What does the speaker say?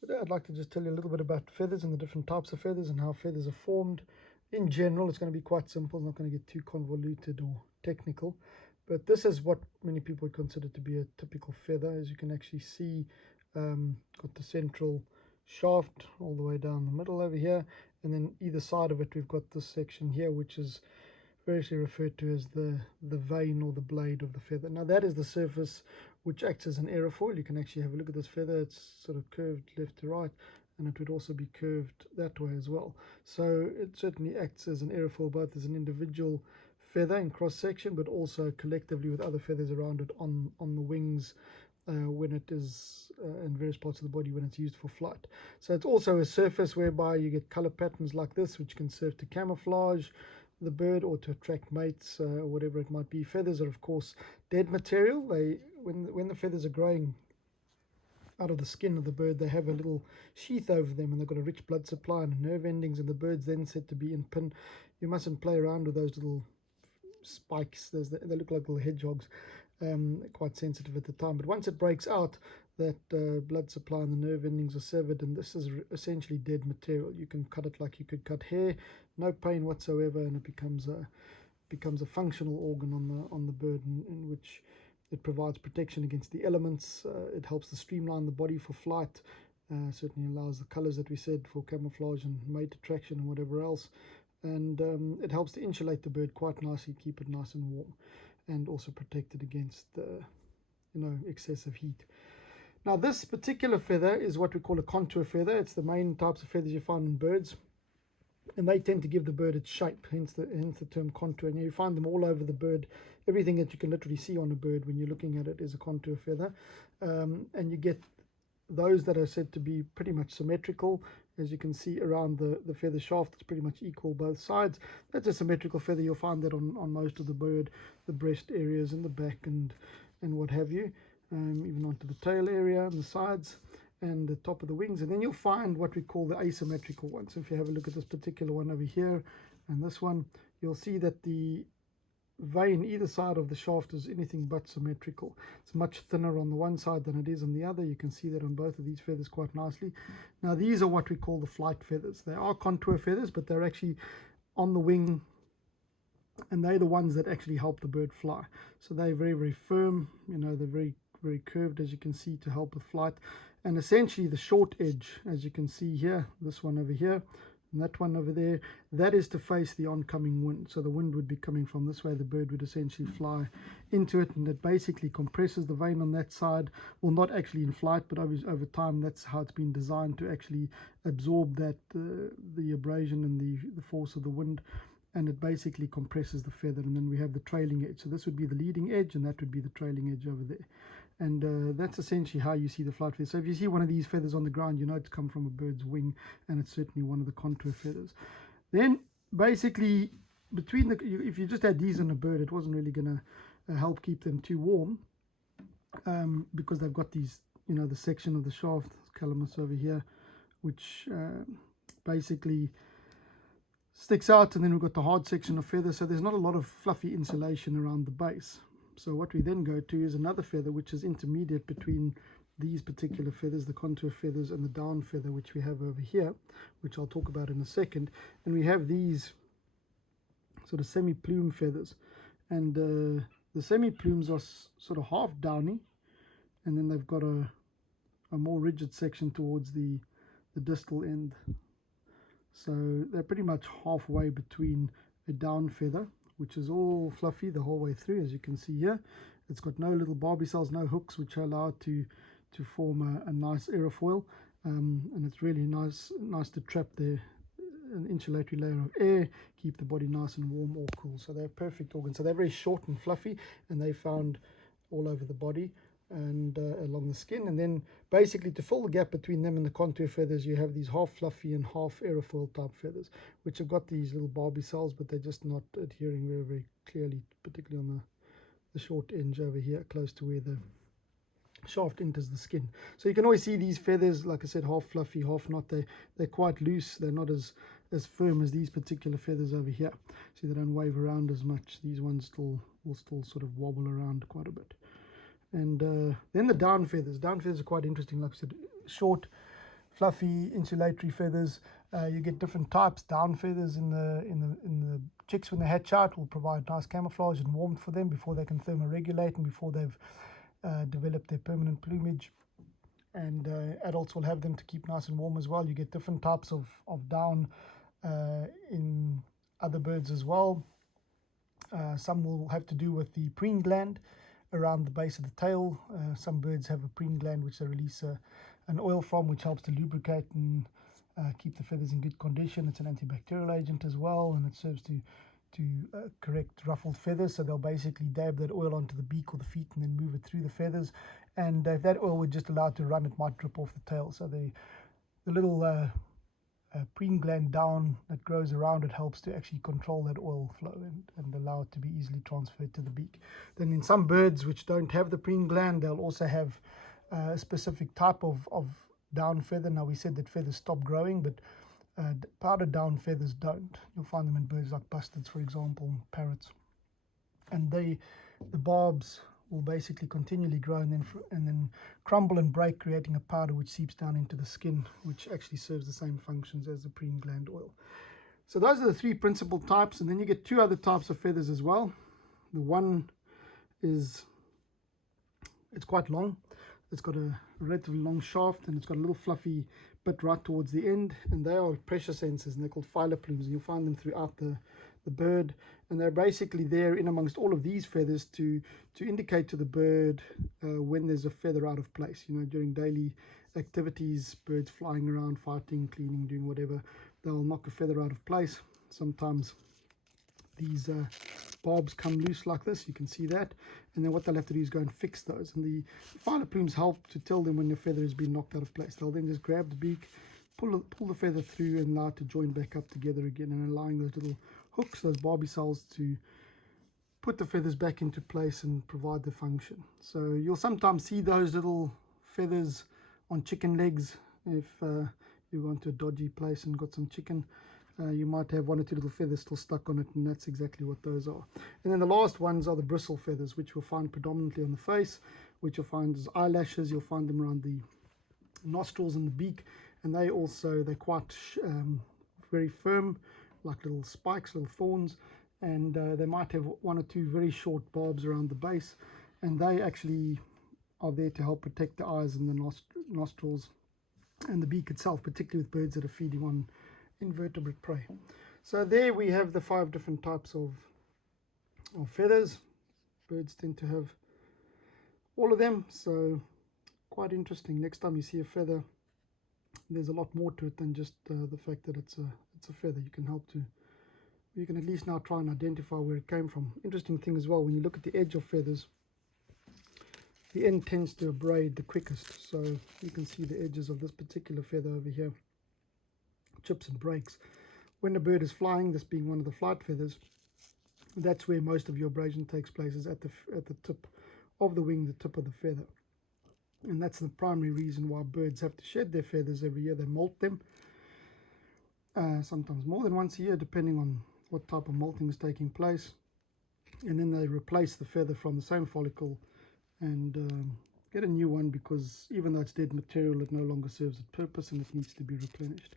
Today I'd like to just tell you a little bit about feathers and the different types of feathers and how feathers are formed. In general, it's going to be quite simple. It's not going to get too convoluted or technical. But this is what many people would consider to be a typical feather. As you can actually see, got the central shaft all the way down the middle over here. And then either side of it, we've got this section here, which is variously referred to as the vein or the blade of the feather. Now that is the surface which acts as an aerofoil. You can actually have a look at this feather. It's sort of curved left to right, and it would also be curved that way as well. So it certainly acts as an aerofoil, both as an individual feather in cross section, but also collectively with other feathers around it on the wings, when it is in various parts of the body when it's used for flight. So it's also a surface whereby you get color patterns like this, which can serve to camouflage the bird or to attract mates, or whatever it might be. Feathers are of course dead material. When the feathers are growing out of the skin of the bird, they have a little sheath over them, and they've got a rich blood supply and nerve endings, and the bird's then said to be in pin. You mustn't play around with those little spikes. They look like little hedgehogs. Quite sensitive at the time, but once it breaks out, that blood supply and the nerve endings are severed, and this is essentially dead material. You can cut it like you could cut hair, no pain whatsoever, and it becomes a functional organ on the bird, in which it provides protection against the elements. It helps to streamline the body for flight. Certainly allows the colors that we said for camouflage and mate attraction and whatever else, and it helps to insulate the bird quite nicely, keep it nice and warm, and also protect it against excessive heat. Now this particular feather is what we call a contour feather. It's the main types of feathers you find in birds, and they tend to give the bird its shape, hence the term contour. And you find them all over the bird. Everything that you can literally see on a bird when you're looking at it is a contour feather, and you get those that are said to be pretty much symmetrical. As you can see around the feather shaft, it's pretty much equal both sides. That's a symmetrical feather. You'll find that on most of the bird, the breast areas and the back and what have you, even onto the tail area and the sides and the top of the wings. And then you'll find what we call the asymmetrical ones. So if you have a look at this particular one over here and this one, you'll see that the vein either side of the shaft is anything but symmetrical. It's much thinner on the one side than it is on the other. You can see that on both of these feathers quite nicely. Now these are what we call the flight feathers. They are contour feathers, but they're actually on the wing, and they're the ones that actually help the bird fly. So they're very, very firm. They're very, very curved, as you can see, to help with flight. And essentially the short edge, as you can see here, this one over here and that one over there, that is to face the oncoming wind. So the wind would be coming from this way. The bird would essentially fly into it, and it basically compresses the vein on that side. Well, not actually in flight, but over time, that's how it's been designed to actually absorb that the abrasion and the force of the wind, and it basically compresses the feather. And then we have the trailing edge. So this would be the leading edge, and that would be the trailing edge over there. And that's essentially how you see the flight feather. So if you see one of these feathers on the ground, you know it's come from a bird's wing, and it's certainly one of the contour feathers. Then basically, if you just had these on a bird, it wasn't really going to help keep them too warm, because they've got these, the section of the shaft, calamus over here, which basically sticks out, and then we've got the hard section of feather. So there's not a lot of fluffy insulation around the base. So what we then go to is another feather which is intermediate between these particular feathers, the contour feathers, and the down feather, which we have over here, which I'll talk about in a second. And we have these sort of semi-plume feathers, and the semi-plumes are sort of half downy, and then they've got a more rigid section towards the distal end. So they're pretty much halfway between a down feather, which is all fluffy the whole way through, as you can see here. It's got no little barbie cells, no hooks, which are allowed to form a nice aerofoil, and it's really nice to trap an insulatory layer of air, keep the body nice and warm or cool. So they're perfect organs. So they're very short and fluffy, and they're found all over the body and along the skin. And then basically, to fill the gap between them and the contour feathers, you have these half fluffy and half aerofoil type feathers, which have got these little barbie cells, but they're just not adhering very, very clearly, particularly on the short edge over here, close to where the shaft enters the skin. So you can always see these feathers, like I said, half fluffy, half not. They're quite loose. They're not as firm as these particular feathers over here. See, they don't wave around as much. These ones will still sort of wobble around quite a bit. And then the down feathers. Down feathers are quite interesting. Like I said, short, fluffy insulatory feathers. You get different types. Down feathers in the chicks when they hatch out will provide nice camouflage and warmth for them before they can thermoregulate and before they've developed their permanent plumage. And adults will have them to keep nice and warm as well. You get different types of down in other birds as well. Some will have to do with the preen gland around the base of the tail. Some birds have a preen gland which they release an oil from, which helps to lubricate and keep the feathers in good condition. It's an antibacterial agent as well, and it serves to correct ruffled feathers. So they'll basically dab that oil onto the beak or the feet and then move it through the feathers. And if that oil were just allowed to run, it might drip off the tail. So the little preen gland down that grows around it helps to actually control that oil flow and allow it to be easily transferred to the beak. Then in some birds which don't have the preen gland, they'll also have a specific type of down feather. Now, we said that feathers stop growing, but powdered down feathers don't. You'll find them in birds like bustards, for example, parrots. And the barbs will basically continually grow and then crumble and break, creating a powder which seeps down into the skin, which actually serves the same functions as the preen gland oil. So those are the three principal types, and then you get two other types of feathers as well. The one is, it's quite long. It's got a relatively long shaft, and it's got a little fluffy bit right towards the end, and they are pressure sensors, and they're called plumes, and you'll find them throughout the bird, and they're basically there in amongst all of these feathers to indicate to the bird when there's a feather out of place. You know, during daily activities, birds flying around, fighting, cleaning, doing whatever, they'll knock a feather out of place. Sometimes these barbs come loose like this, you can see that, and then what they'll have to do is go and fix those, and the plumes help to tell them when the feather has been knocked out of place. They'll then just grab the beak, pull the feather through, and allow it to join back up together again, and allowing those little hooks, those barbicells, to put the feathers back into place and provide the function. So you'll sometimes see those little feathers on chicken legs. If you went to a dodgy place and got some chicken, you might have one or two little feathers still stuck on it, and that's exactly what those are. And then the last ones are the bristle feathers, which you'll find predominantly on the face, which you'll find as eyelashes. You'll find them around the nostrils and the beak, and they're quite very firm, like little spikes, little thorns, and they might have one or two very short barbs around the base, and they actually are there to help protect the eyes and the nostrils and the beak itself, particularly with birds that are feeding on invertebrate prey. So there we have the 5 different types of feathers. Birds tend to have all of them, so quite interesting. Next time you see a feather, there's a lot more to it than just the fact that it's a feather. You can at least now try and identify where it came from. Interesting thing as well, when you look at the edge of feathers, the end tends to abrade the quickest. So you can see the edges of this particular feather over here chips and breaks. When the bird is flying, this being one of the flight feathers, that's where most of your abrasion takes place, is at the tip of the wing, the tip of the feather. And that's the primary reason why birds have to shed their feathers every year. They molt them, sometimes more than once a year, depending on what type of molting is taking place. And then they replace the feather from the same follicle and get a new one, because even though it's dead material, it no longer serves its purpose and it needs to be replenished.